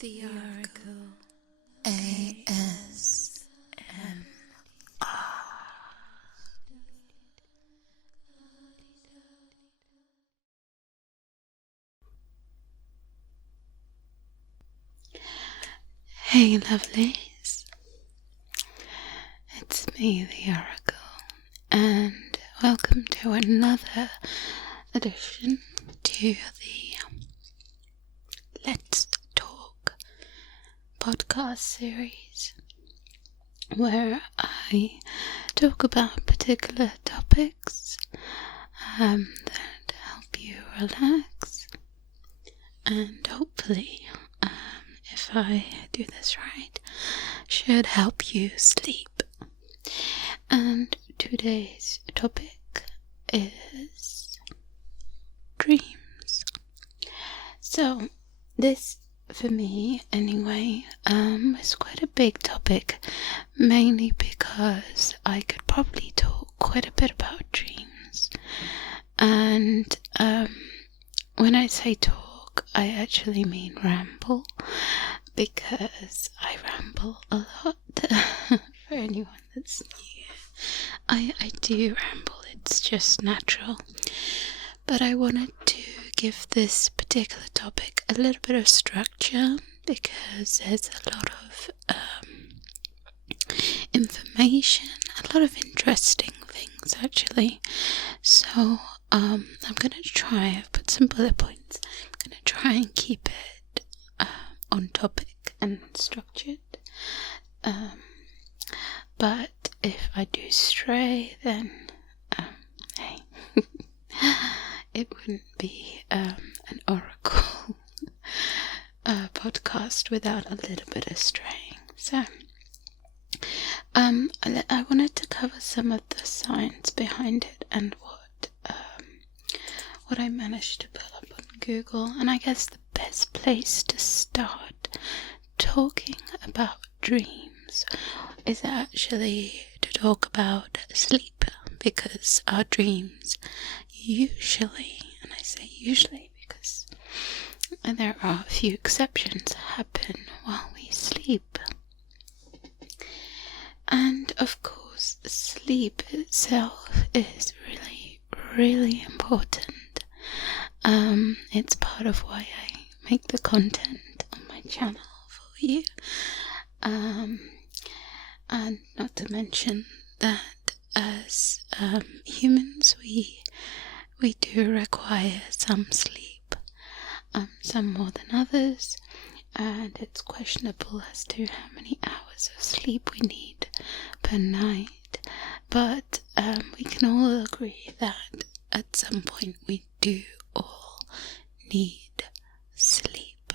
The Oracle ASMR. Hey lovelies, it's me, the Oracle, and welcome to another edition to the Let's Talk podcast series, where I talk about particular topics that help you relax and hopefully, if I do this right, should help you sleep. And today's topic is dreams. So this, for me anyway, is quite a big topic, mainly because I could probably talk quite a bit about dreams. And when I say talk, I actually mean ramble, because I ramble a lot. For anyone that's new, I do ramble, it's just natural. But I wanted to give this particular topic a little bit of structure, because there's a lot of information, a lot of interesting things actually. So I'm going to try, I've put some bullet points, I'm going to try and keep it on topic and structured. But if I do stray, then hey, it wouldn't be an Oracle podcast without a little bit of straying. So I wanted to cover some of the science behind it and what I managed to pull up on Google. And I guess the best place to start talking about dreams is actually to talk about sleep, because our dreams usually, and I say usually because there are a few exceptions, happen while we sleep. And of course, sleep itself is really, really important. It's part of why I make the content on my channel for you. And not to mention that as humans, we do require some sleep, some more than others, and it's questionable as to how many hours of sleep we need per night. But we can all agree that at some point we do all need sleep.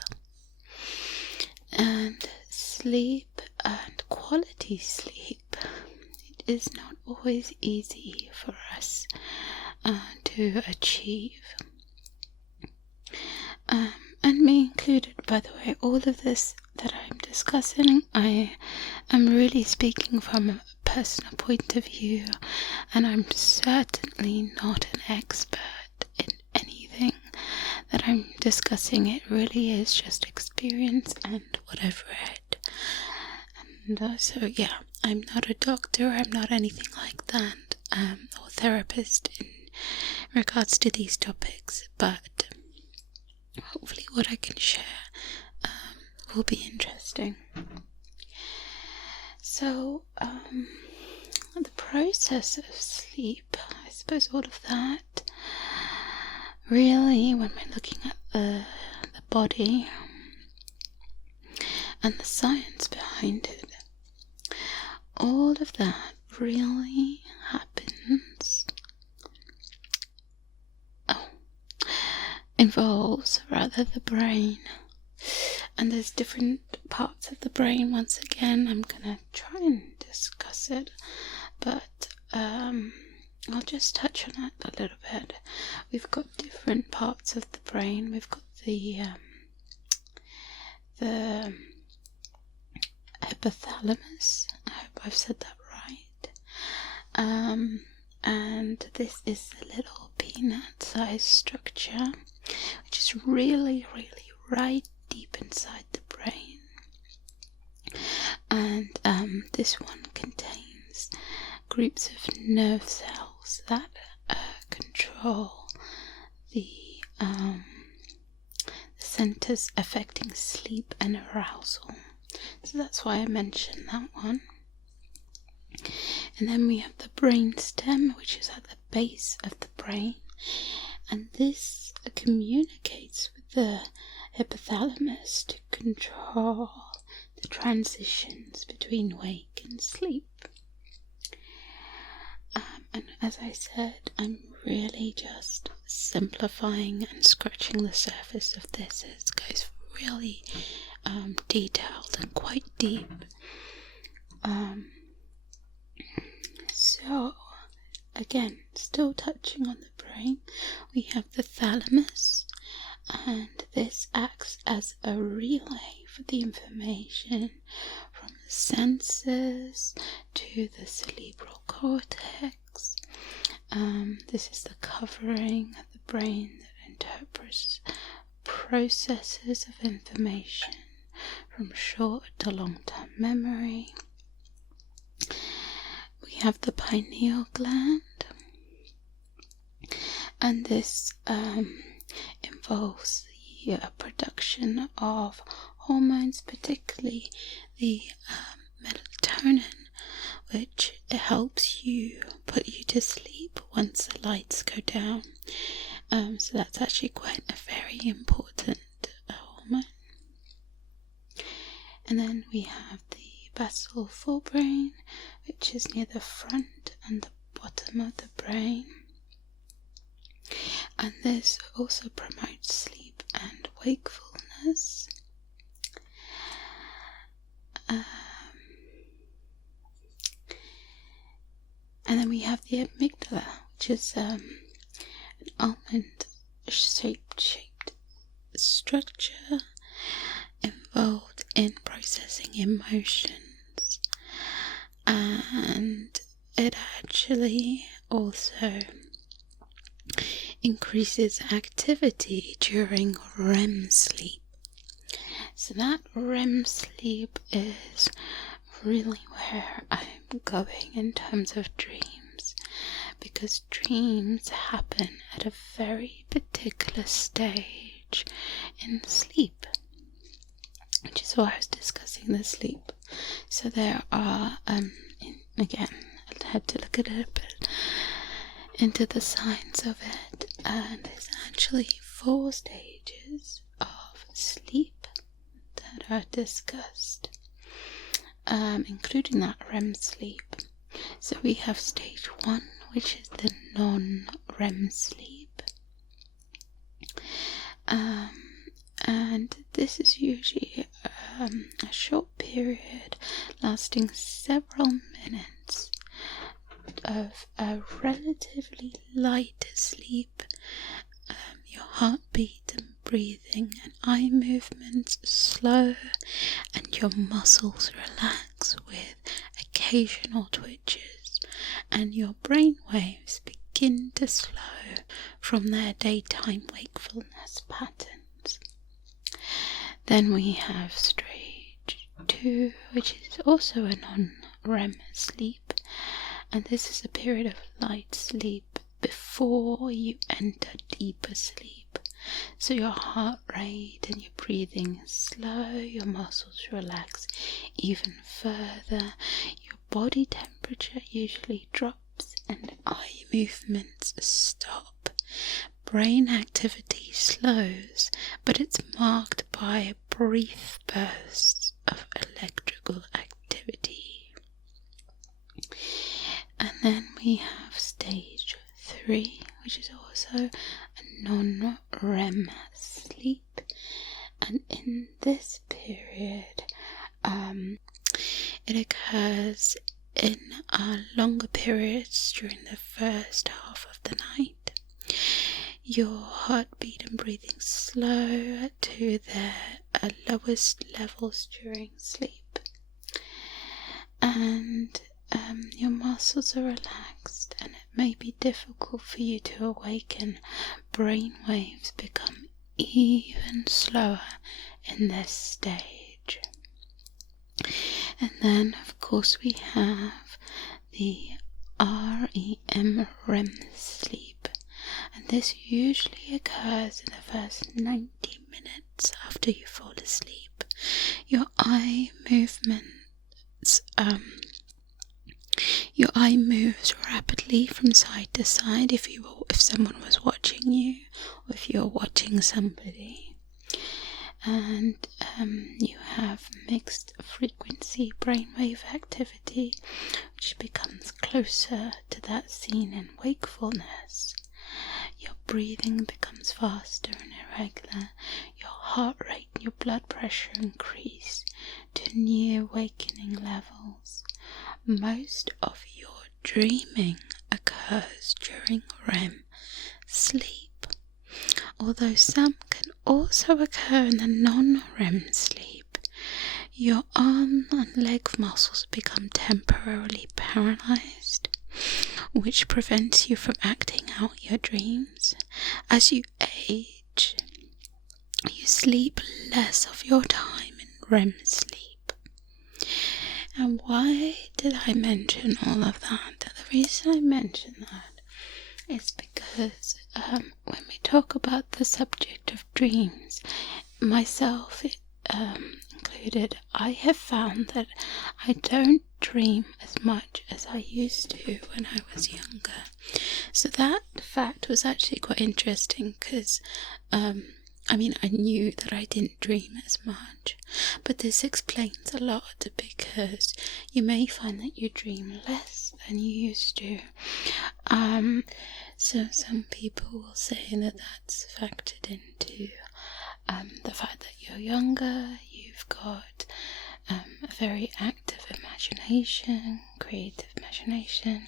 And sleep, and quality sleep, it is not always easy for us to achieve. And me included, by the way. All of this that I'm discussing, I am really speaking from a personal point of view, and I'm certainly not an expert in anything that I'm discussing. It really is just experience and what I've read. And so yeah, I'm not a doctor, I'm not anything like that, or therapist in regards to these topics, but hopefully what I can share will be interesting. So the process of sleep, I suppose all of that, really, when we're looking at the body and the science behind it, all of that really involves the brain. And there's different parts of the brain. Once again, I'm gonna try and discuss it, but I'll just touch on it a little bit. We've got different parts of the brain. We've got the hypothalamus. I hope I've said that right. And this is the little peanut-sized structure, which is really, really right deep inside the brain. and this one contains groups of nerve cells that control the centers affecting sleep and arousal. So that's why I mentioned that one. And then we have the brain stem, which is at the base of the brain, and this communicates with the hypothalamus to control the transitions between wake and sleep. And as I said, I'm really just simplifying and scratching the surface of this. It goes really detailed and quite deep. So, again, still touching on the brain, we have the thalamus, and this acts as a relay for the information from the senses to the cerebral cortex. This is the covering of the brain that interprets processes of information from short to long-term memory. We have the pineal gland, and this involves the production of hormones, particularly the melatonin, which helps put you to sleep once the lights go down. So that's actually quite a very important hormone. And then we have the basal forebrain, which is near the front and the bottom of the brain. And this also promotes sleep and wakefulness. And then we have the amygdala, which is an almond-shaped structure involved in processing emotions, and it actually also increases activity during REM sleep. So that REM sleep is really where I'm going in terms of dreams, because dreams happen at a very particular stage in sleep, which is why I was discussing the sleep. So there are, again, I had to look at it a bit into the science of it, and there's actually 4 stages of sleep that are discussed, including that REM sleep. So we have stage 1, which is the non-REM sleep, and this is usually a short period lasting several minutes of a relatively light sleep. Your heartbeat and breathing and eye movements slow, and your muscles relax with occasional twitches, and your brain waves begin to slow from their daytime wakefulness patterns. Then we have stage 2, which is also a non-REM sleep, and this is a period of light sleep before you enter deeper sleep. So your heart rate and your breathing is slow, your muscles relax even further, your body temperature usually drops, and eye movements stop. Brain activity slows, but it's marked by brief bursts of electrical activity. And then we have stage 3, which is also a non-REM sleep, and in this period it occurs in longer periods during the first half of the night. Your heartbeat and breathing slow to their lowest levels during sleep, and your muscles are relaxed, and it may be difficult for you to awaken. Brain waves become even slower in this stage. And then, of course, we have the REM sleep. And this usually occurs in the first 90 minutes after you fall asleep. Your eye movements, your eye moves rapidly from side to side if someone was watching you, or if you're watching somebody. And you have mixed frequency brainwave activity, which becomes closer to that seen in wakefulness. Your breathing becomes faster and irregular. Your heart rate and your blood pressure increase to near awakening levels. Most of your dreaming occurs during REM sleep, although some can also occur in the non-REM sleep. Your arm and leg muscles become temporarily paralyzed, which prevents you from acting out your dreams. As you age, you sleep less of your time in REM sleep. And why did I mention all of that? The reason I mention that is because when we talk about the subject of dreams, myself included, I have found that I don't dream as much as I used to when I was younger. So that fact was actually quite interesting because I knew that I didn't dream as much, but this explains a lot because you may find that you dream less than you used to. So some people will say that that's factored into the fact that you're younger, you've got a very active imagination, creative imagination,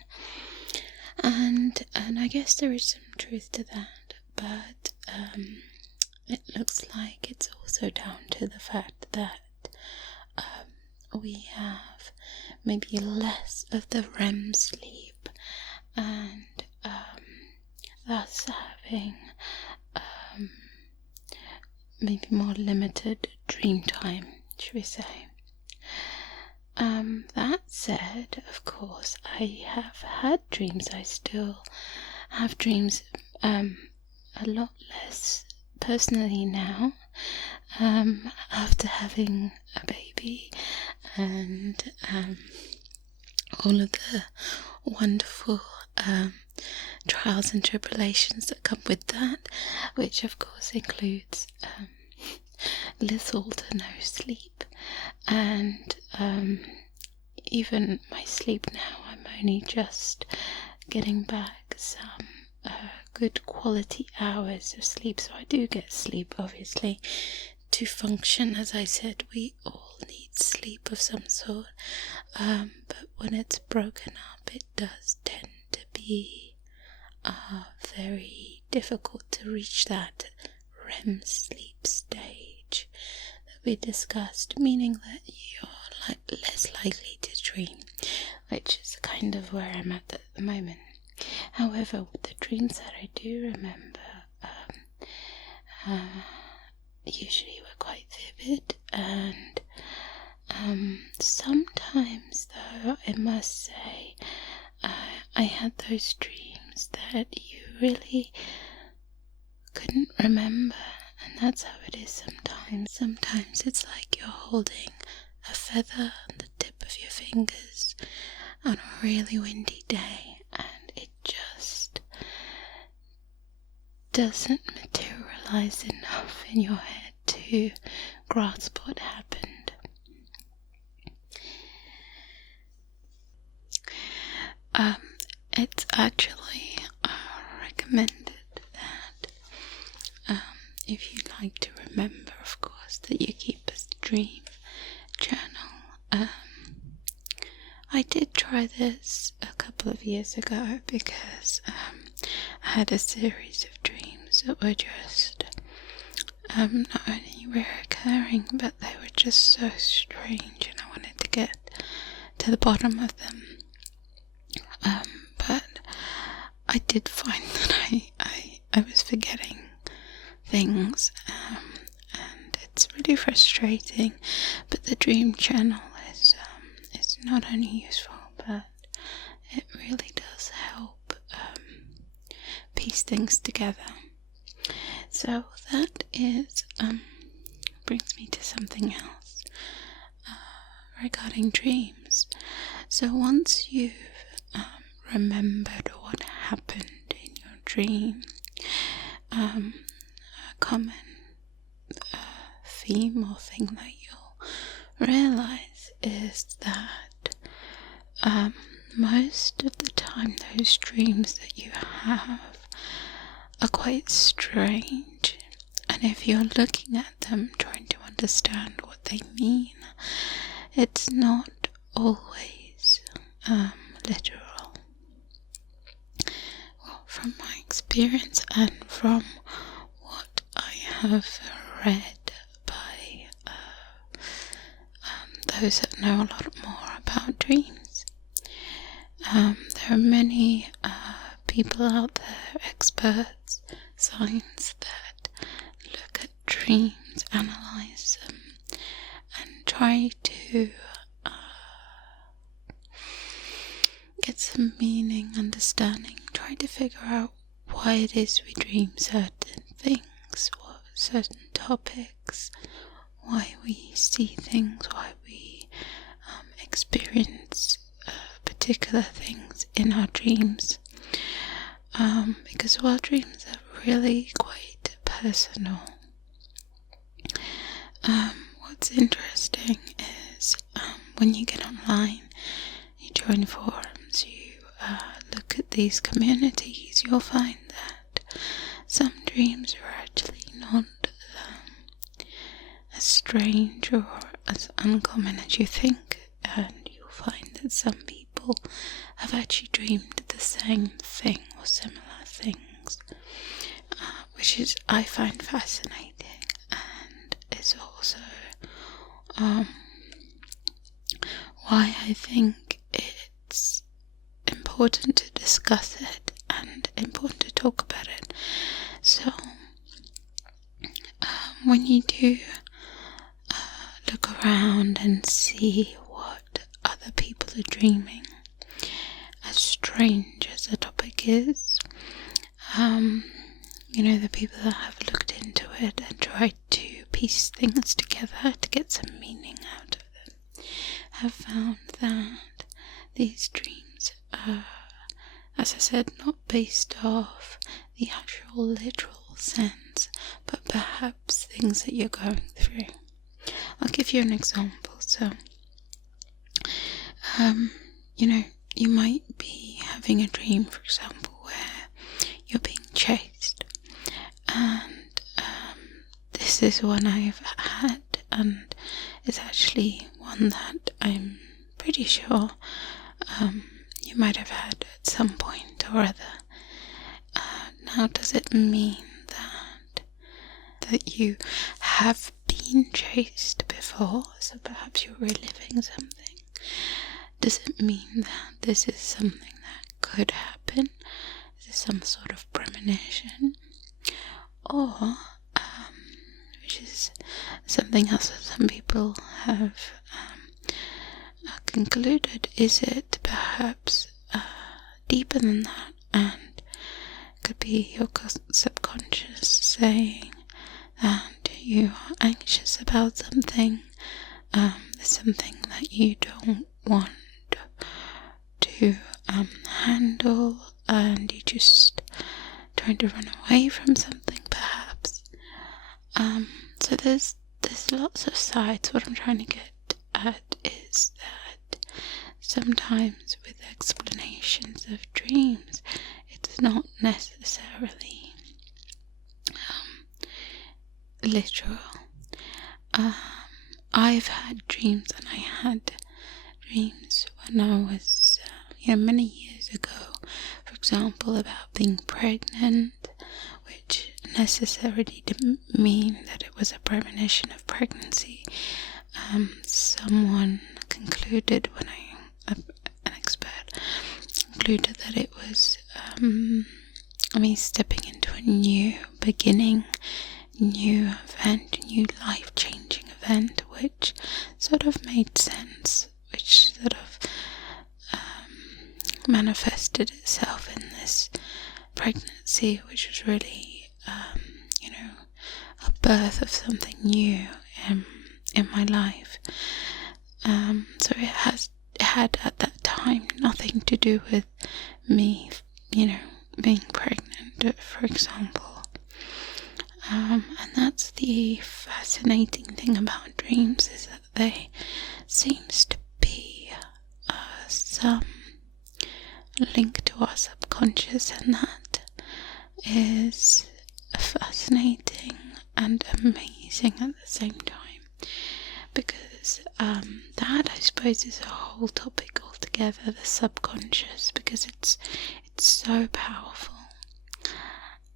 and I guess there is some truth to that, but it looks like it's also down to the fact that we have maybe less of the REM sleep, and thus having maybe more limited dream time, should we say. That said, of course, I have had dreams. I still have dreams a lot less personally now, after having a baby and all of the wonderful trials and tribulations that come with that, which of course includes little to no sleep, and even my sleep now, I'm only just getting back some good quality hours of sleep. So I do get sleep, obviously, to function. As I said, we all need sleep of some sort, but when it's broken up, it does tend to be very difficult to reach that REM sleep stage that we discussed, meaning that you're less likely to dream, which is kind of where I'm at the moment. However, with the dreams that I do remember, usually were quite vivid, and sometimes, though, I must say, I had those dreams that you really couldn't remember, and that's how it is sometimes. Sometimes it's like you're holding a feather on the tip of your fingers on a really windy day, and it just doesn't materialize enough in your head to grasp what happened. It's actually recommended that if you'd like to remember, of course, that you keep a dream journal. I did try this a couple of years ago because I had a series of dreams that were just not only recurring, but they were just so strange, and I wanted to get to the bottom of them. But I did find that I was forgetting things, and it's really frustrating. But the dream channel is not only useful, but it really does help piece things together. So that is brings me to something else regarding dreams. So once you've remembered what happened in your dream, a common theme or thing that you'll realize is that most of the time those dreams that you have are quite strange, and if you're looking at them trying to understand what they mean, it's not always literal. Well, from my experience and from what I have read by those that know a lot more about dreams, there are many people out there, experts, science, that look at dreams, analyze them, and try to get some meaning, understanding, try to figure out why it is we dream certain things, what certain topics, why we see things, why we experience particular things in our dreams. Because while dreams are really quite personal, what's interesting is when you get online, you join forums, you look at these communities, you'll find that some dreams are actually not as strange or as uncommon as you think, and you'll find that some people have actually dreamed the same thing or similar things, which is, I find, fascinating, and it's also why I think it's important to discuss it and important to talk about it. So when you do look around and see what other people are dreaming, as strange as the topic is, the people that have looked into it and tried to piece things together to get some meaning out of them, have found that these dreams are, as I said, not based off the actual literal sense, but perhaps things that you're going through. I'll give you an example. So, you might be having a dream, for example, where you're being chased, and this is one I've had, and it's actually one that I'm pretty sure you might have had at some point or other. Now, does it mean that you have been chased before, so perhaps you're reliving something? Does it mean that this is something that could happen? Is this some sort of premonition? Or, which is something else that some people have concluded, is it perhaps deeper than that, and could be your subconscious saying that you are anxious about something, there's something that you don't want to handle, and you just trying to run away from something, perhaps. So there's lots of sides. What I'm trying to get at is that sometimes with explanations of dreams, it's not necessarily literal. I've had dreams, and I had dreams when I was many years ago, for example, about being pregnant, which necessarily didn't mean that it was a premonition of pregnancy. Someone concluded, an expert concluded that it was me stepping into a new beginning, new event, new life-changing event, which sort of made sense, which sort of manifested itself in this pregnancy, which was really, a birth of something new in my life. So it had at that time nothing to do with me, being pregnant, for example. And that's the fascinating thing about dreams, is that they seems to be some link to our subconscious, and that is fascinating and amazing at the same time, because that, I suppose, is a whole topic altogether, the subconscious, because it's so powerful,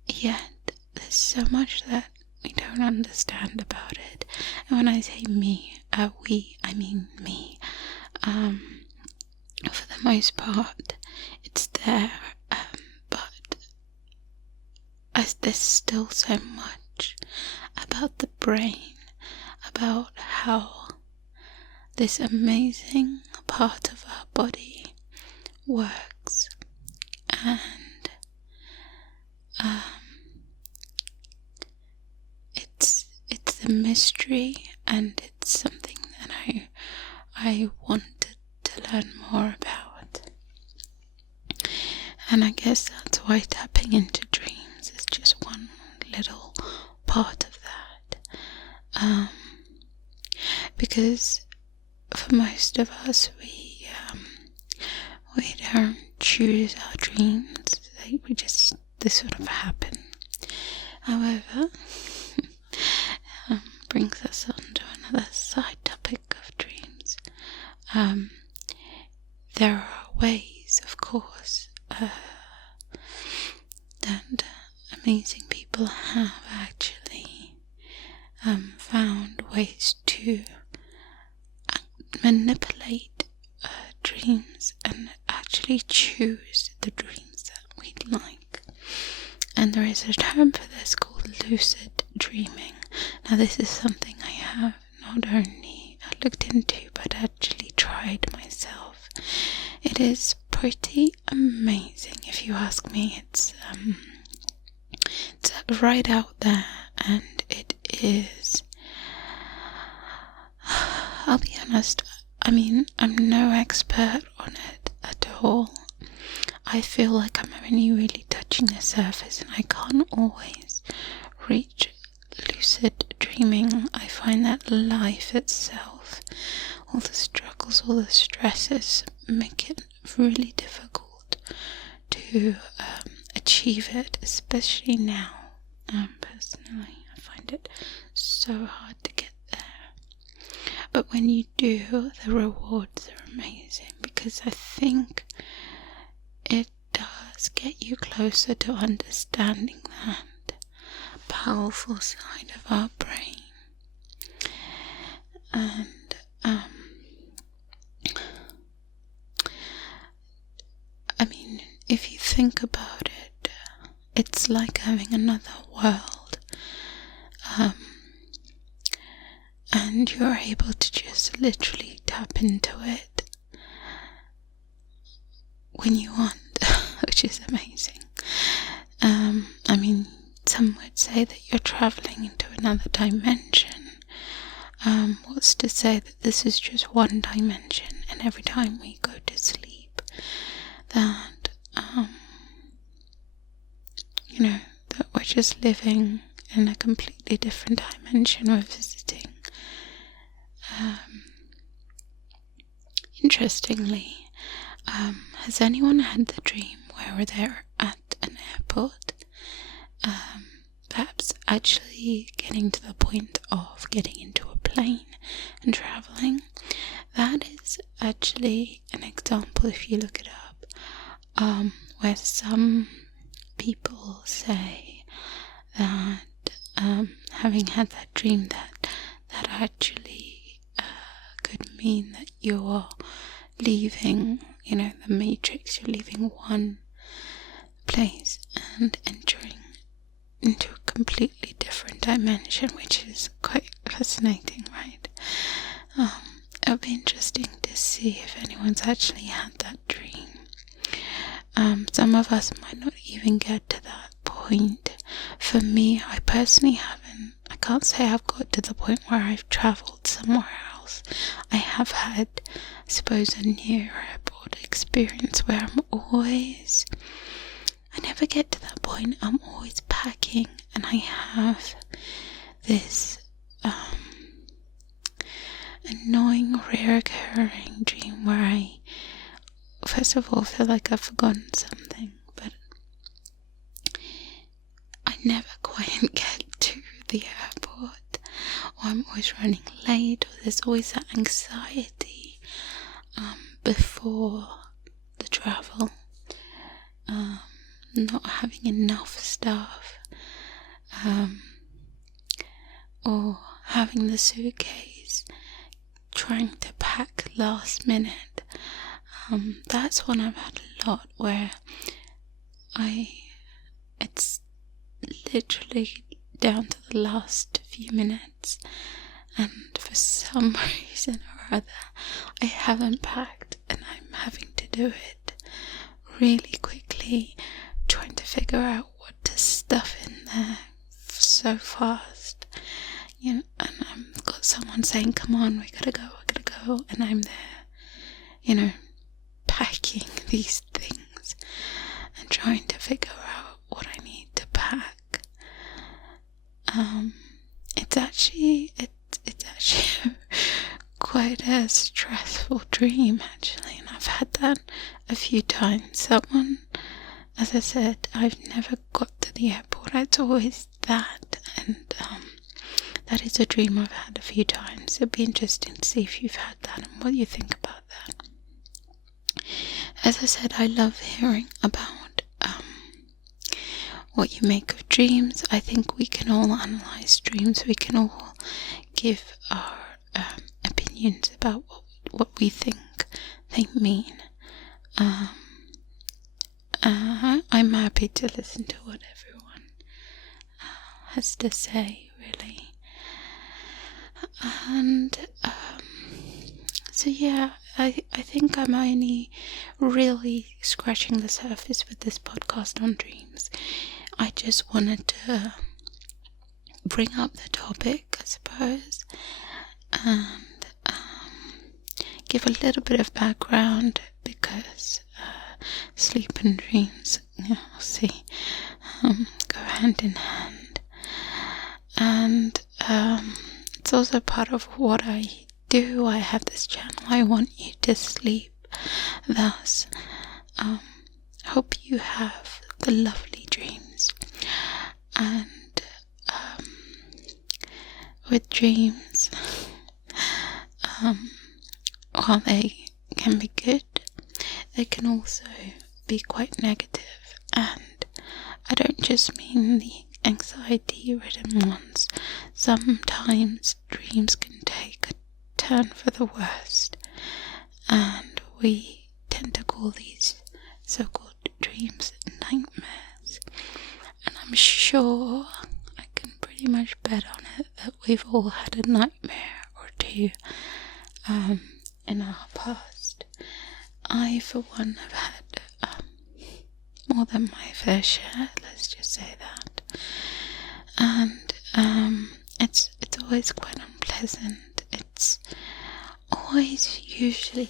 yet there's so much that we don't understand about it. And when I say we, I mean me. For the most part, it's there, but there's still so much about the brain, about how this amazing part of our body works, and it's a mystery, and it's something that I wanted to learn more about. And I guess that's why tapping into dreams is just one little part of that. Because for most of us, we don't choose our dreams. They sort of happen. However, brings us on to another side topic of dreams. There are ways, of course, that amazing people have actually found ways to manipulate dreams and actually choose the dreams that we'd like. And there is a term for this called lucid dreaming. Now, this is something I have not only looked into but actually tried myself. It is pretty amazing, if you ask me. It's right out there, and it is, I'll be honest, I'm no expert on it at all. I feel like I'm only really touching the surface, and I can't always reach lucid dreaming. I find that life itself, all the struggles, all the stresses, make it really difficult to achieve it, especially now. Personally, I find it so hard to get there. But when you do, the rewards are amazing, because I think it does get you closer to understanding that powerful side of our brain. And if you think about it, it's like having another world, and you're able to just literally tap into it when you want, which is amazing. Some would say that you're traveling into another dimension. What's to say that this is just one dimension, and every time we go to sleep, that that we're just living in a completely different dimension we're visiting. Interestingly, has anyone had the dream where they're at an airport, perhaps actually getting to the point of getting into a plane and traveling? That is actually an example, if you look it up, where some people say that having had that dream, that actually could mean that you're leaving, the matrix. You're leaving one place and entering into a completely different dimension, which is quite fascinating, right? It would be interesting to see if anyone everyone's actually had that dream. Some of us might not even get to that point. For me, I personally haven't. I can't say I've got to the point where I've travelled somewhere else. I have had, I suppose, a near airport experience where I never get to that point. I'm always packing, and I have this annoying, reoccurring dream where I, first of all, feel like I've forgotten something, but I never quite get to the airport, or I'm always running late, or there's always that anxiety before the travel, not having enough stuff, or having the suitcase, trying to pack last minute. That's one I've had a lot, where it's literally down to the last few minutes, and for some reason or other I haven't packed, and I'm having to do it really quickly, trying to figure out what to stuff in there so fast, and I've got someone saying, come on, we gotta go, and I'm there, packing these things and trying to figure out what I need to pack. It's actually quite a stressful dream, actually, and I've had that a few times. As I said, I've never got to the airport. It's always that, and that is a dream I've had a few times. It'd be interesting to see if you've had that and what you think about that. As I said, I love hearing about what you make of dreams. I think we can all analyze dreams. We can all give our opinions about what we think they mean. I'm happy to listen to what everyone has to say, really. And so yeah, I think I'm only really scratching the surface with this podcast on dreams. I just wanted to bring up the topic, I suppose, and give a little bit of background, because sleep and dreams, go hand in hand, and it's also part of what I do. I have this channel, I Want You to Sleep, thus hope you have the lovely dreams. And with dreams, while they can be good, they can also be quite negative, and I don't just mean the anxiety-ridden ones. Sometimes dreams can take a turn for the worst, and we tend to call these so-called dreams nightmares, and I'm sure I can pretty much bet on it that we've all had a nightmare or two in our past. I, for one, have had more than my fair share, let's just say that, and it's always quite unpleasant. It's always usually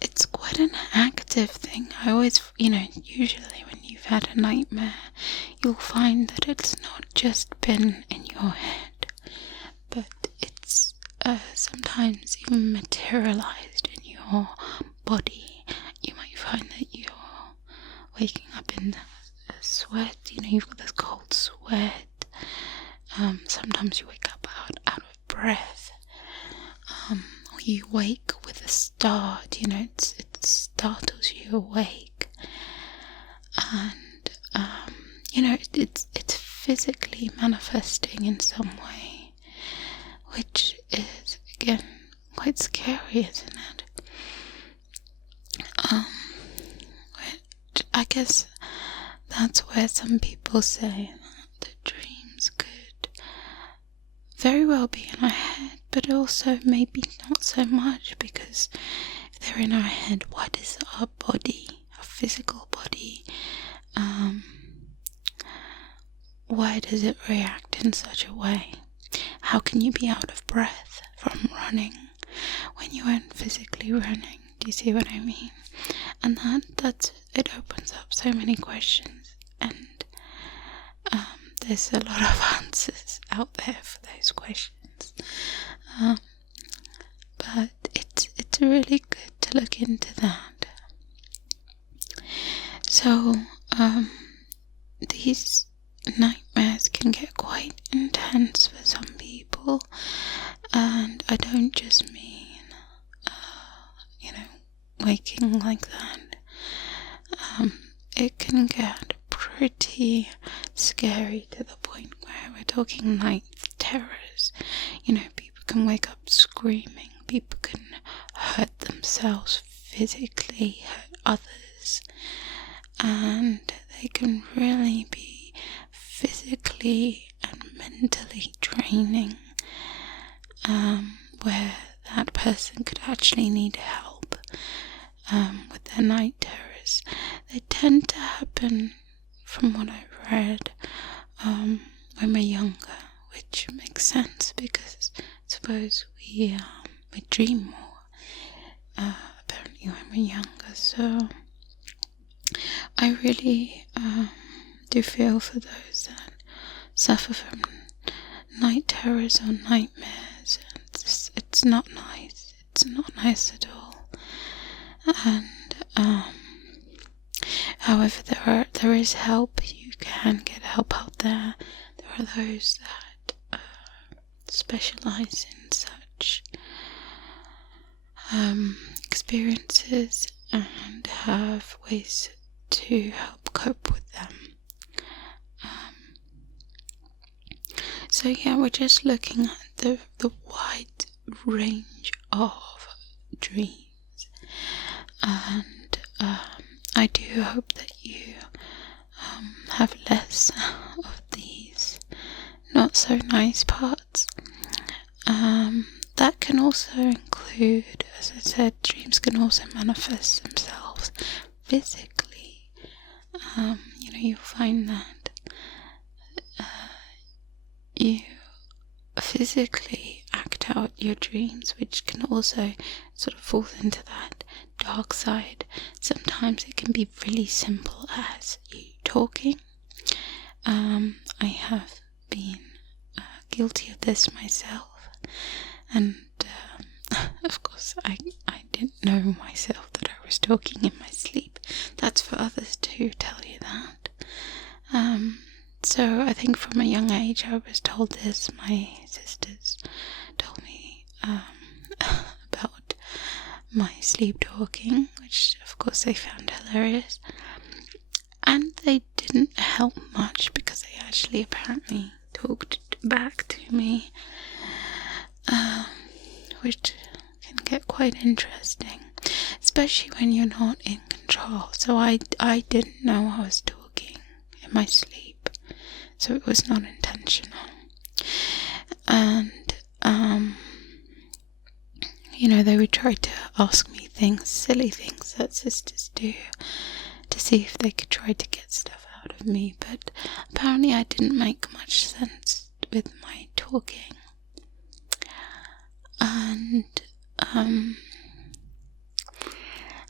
it's quite an active thing. I always, usually when you've had a nightmare, you'll find that it's not just been in your head, but it's sometimes even materialized in your body. You might find that you're waking up in sweat, you've got this cold sweat. Sometimes you wake up out of breath, or you wake with a start, it startles you awake, and it's physically manifesting in some way, which is again quite scary, isn't it? I guess that's where some people say that dreams could very well be in our head, but also maybe not so much, because if they're in our head, why does our body, our physical body, why does it react in such a way? How can you be out of breath from running when you weren't physically running? Do you see what I mean? And it opens up so many questions, and there's a lot of answers out there for those questions. But it's really good to look into that. So these nightmares can get quite intense for some people, and I don't just mean waking like that. It can get pretty scary to the point where we're talking night terrors. People can wake up screaming, people can hurt themselves physically, hurt others, and they can really be physically and mentally draining, where that person could actually need help with their night terrors. They tend to happen, from what I've read, when we're younger, which makes sense because I suppose we dream more apparently when we're younger. So I really do feel for those that suffer from night terrors or nightmares. It's not nice. It's not nice at all. And however, there is help. You can get help out there. There are those that specialize in such experiences and have ways to help cope with them. So yeah, we're just looking at the wide range of dreams, and I do hope that you have less of these not so nice parts. That can also include, as I said, dreams can also manifest themselves physically. You'll find that you physically act out your dreams, which can also sort of fall into that dark side. Sometimes it can be really simple as you talking. I have been guilty of this myself, and of course I didn't know myself that I was talking in my sleep. That's for others to tell you that. So I think from a young age I was told this. My sisters told me about my sleep talking, which of course they found hilarious. And they didn't help much because they actually apparently talked back to me, which can get quite interesting, especially when you're not in control. So I didn't know I was talking in my sleep, so it was not intentional. And they would try to ask me things, silly things that sisters do, to see if they could try to get stuff out of me, but apparently I didn't make much sense with my talking. And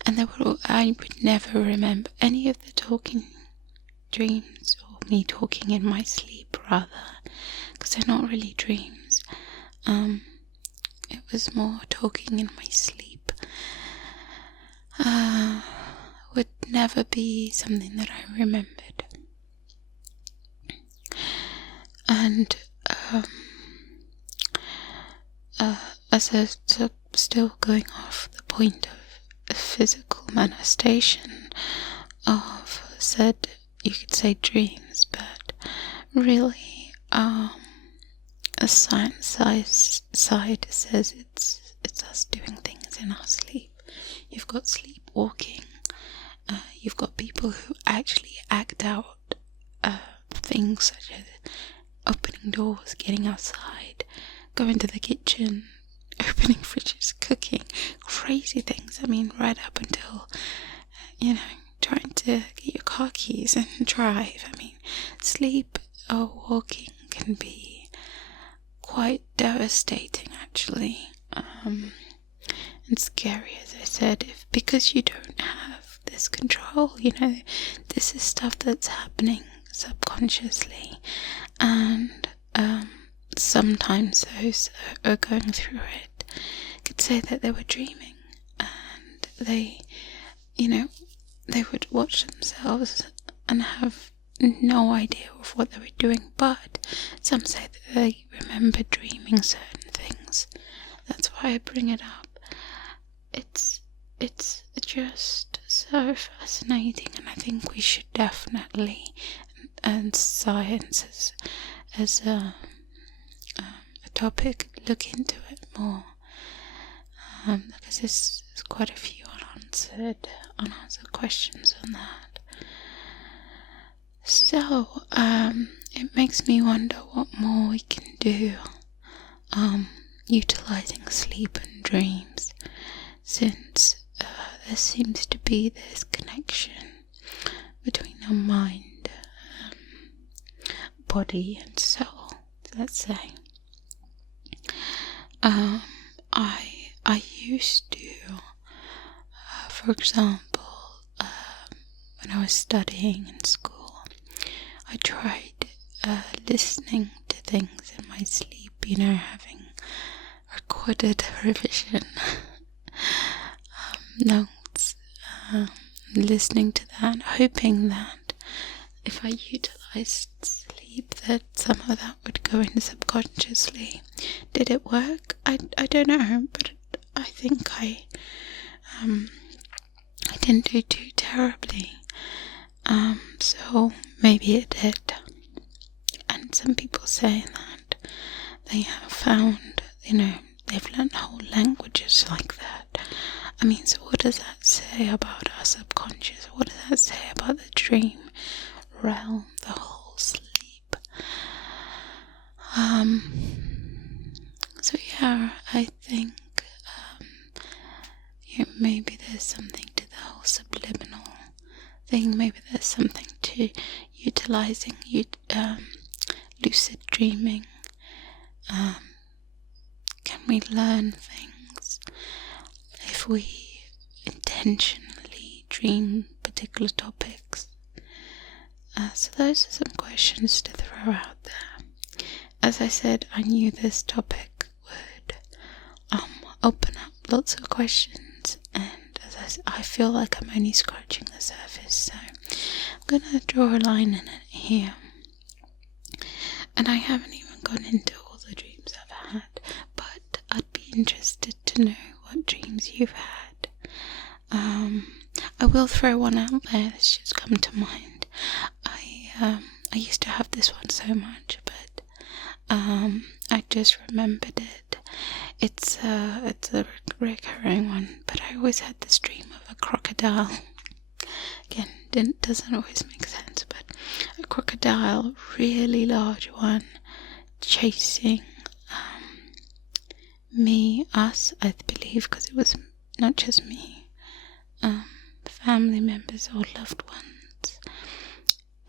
I would never remember any of the talking dreams, or me talking in my sleep rather, because they're not really dreams. It was more talking in my sleep. Would never be something that I remembered. And as a still going off the point of physical manifestation of said, you could say dreams, but really a science side says it's us doing things in our sleep. You've got sleepwalking. You've got people who actually act out things such as opening doors, getting outside, going to the kitchen, opening fridges, cooking, crazy things. I mean, right up until, trying to get your car keys and drive. I mean, sleep or walking can be quite devastating, actually. And scary, as I said, because you don't have this control. This is stuff that's happening subconsciously, and sometimes those who are going through it could say that they were dreaming, and they would watch themselves and have no idea of what they were doing, but some say that they remember dreaming certain things. That's why I bring it up. It's just so fascinating, and I think we should definitely, and science as a topic, look into it more, because there's quite a few unanswered questions on that. So it makes me wonder what more we can do utilizing sleep and dreams, since there seems to be this connection between our mind, body and soul, let's say. I used to, for example, when I was studying in school, I tried listening to things in my sleep, having recorded revision notes, listening to that, hoping that if I utilized sleep, that somehow that would go in subconsciously. Did it work? I don't know, but I think I didn't do too terribly. So maybe it did. And some people say that they have found, they've learned whole languages like that. I mean, so what does that say about our subconscious? What does that say about the dream realm, the whole sleep? So yeah, I think maybe there's something to the whole subliminal thing. Maybe there's something to utilizing lucid dreaming. Can we learn things if we intentionally dream particular topics? So those are some questions to throw out there. As I said, I knew this topic would open up lots of questions, and I feel like I'm only scratching the surface, so I'm going to draw a line in it here. And I haven't even gone into all the dreams I've had, but I'd be interested to know what dreams you've had. I will throw one out there that's just come to mind. I used to have this one so much, but I just remembered it. It's a recurring one, but I always had this dream of a crocodile. Again, doesn't always make sense, but a crocodile, really large one, chasing us, I believe, because it was not just me, family members or loved ones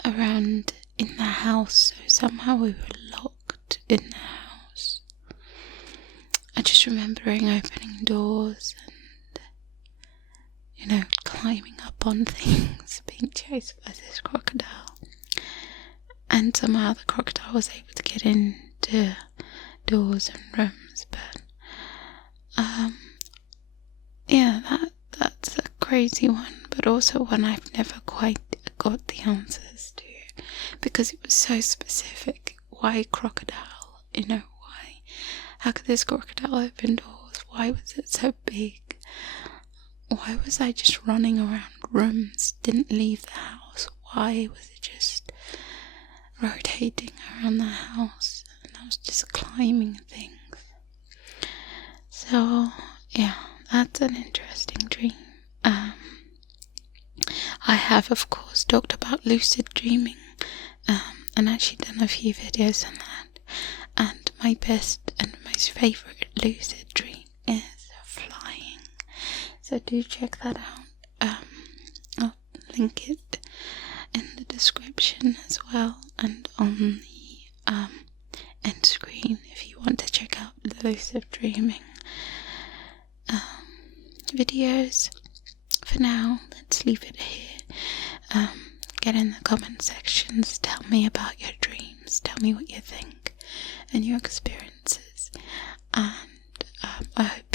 around in the house. So somehow we were locked in the house. I just remembering opening doors and climbing up on things, being chased by this crocodile, and somehow the crocodile was able to get into doors and rooms. But yeah, that's a crazy one, but also one I've never quite got the answers to, because it was so specific. Why crocodile? Why? How could this crocodile open doors? Why was it so big? Why was I just running around rooms, didn't leave the house? Why was it just rotating around the house, and I was just climbing things? So yeah, that's an interesting dream. I have, of course, talked about lucid dreaming, and actually done a few videos on that. And my best and most favourite lucid dream is flying. So do check that out. I'll link it in the description as well, and on the end screen if you want to check out the lucid dreaming videos. For now, let's leave it here. Get in the comment sections, tell me about your dreams, tell me what you think and your experiences, and I hope